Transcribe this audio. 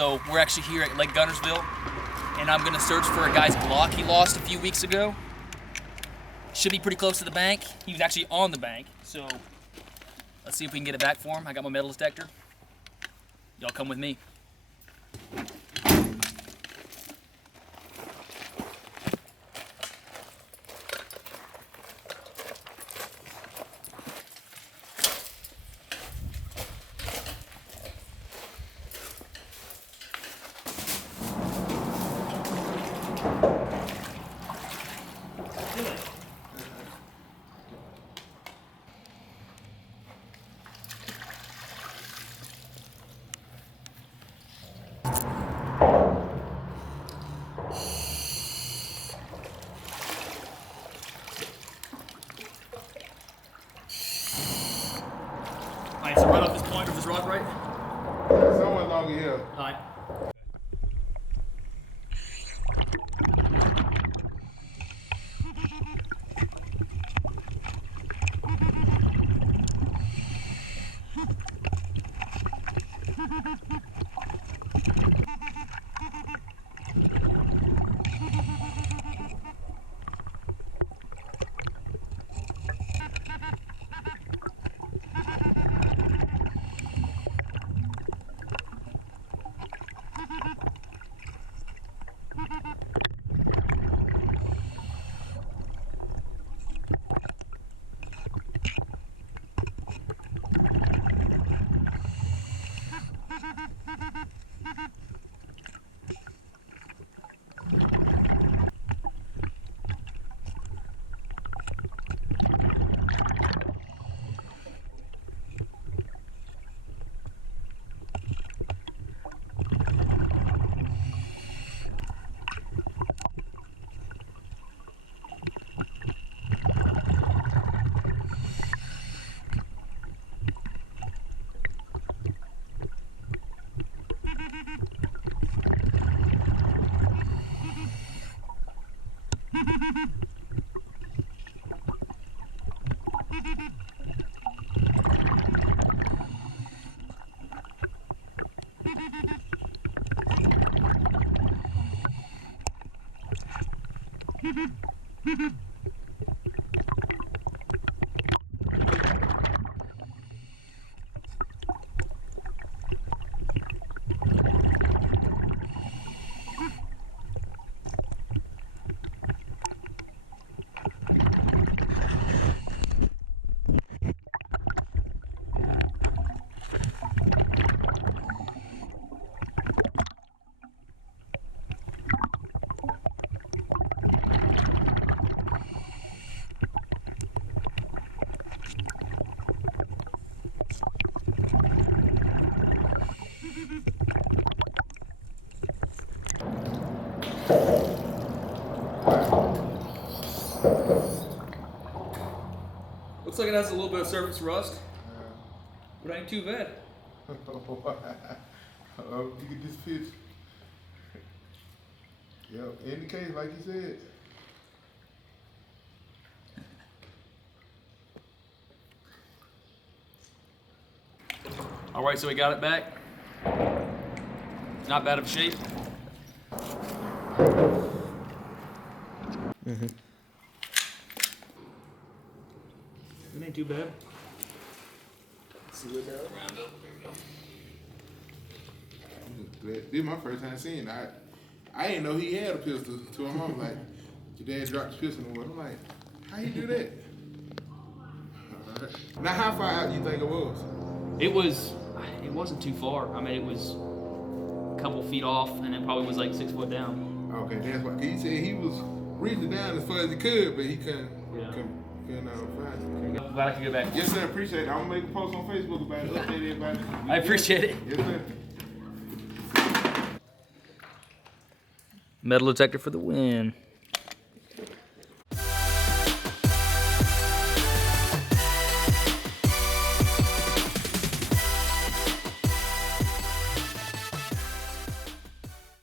So we're actually here at Lake Guntersville, and I'm gonna search for a guy's block he lost a few weeks ago. Should be pretty close to the bank. He was actually on the bank, so let's see if we can get it back for him. I got my metal detector. Y'all come with me. Alright, so right off this point of this rock, right? Somewhere along here. Alright. Looks like it has a little bit of surface rust, but ain't too bad. You get this pitch. Yep, in the case, like you said. All right, so we got it back. Not bad of shape. It ain't too bad. Let's see what that round up. This is my first time seeing it. I didn't know he had a pistol. To my mom, like, your dad dropped the pistol in the water. I'm like, how you do that? Now, how far out do you think it was? It wasn't too far. I mean, it was a couple feet off, and it probably was like 6 foot down. Okay, that's why he said he was reaching down as far as he could, but he couldn't find it. Glad I could get back. Yes, sir. Appreciate it. I'm gonna make a post on Facebook about it. Update everybody. I appreciate it. Yes, sir. Metal detector for the win.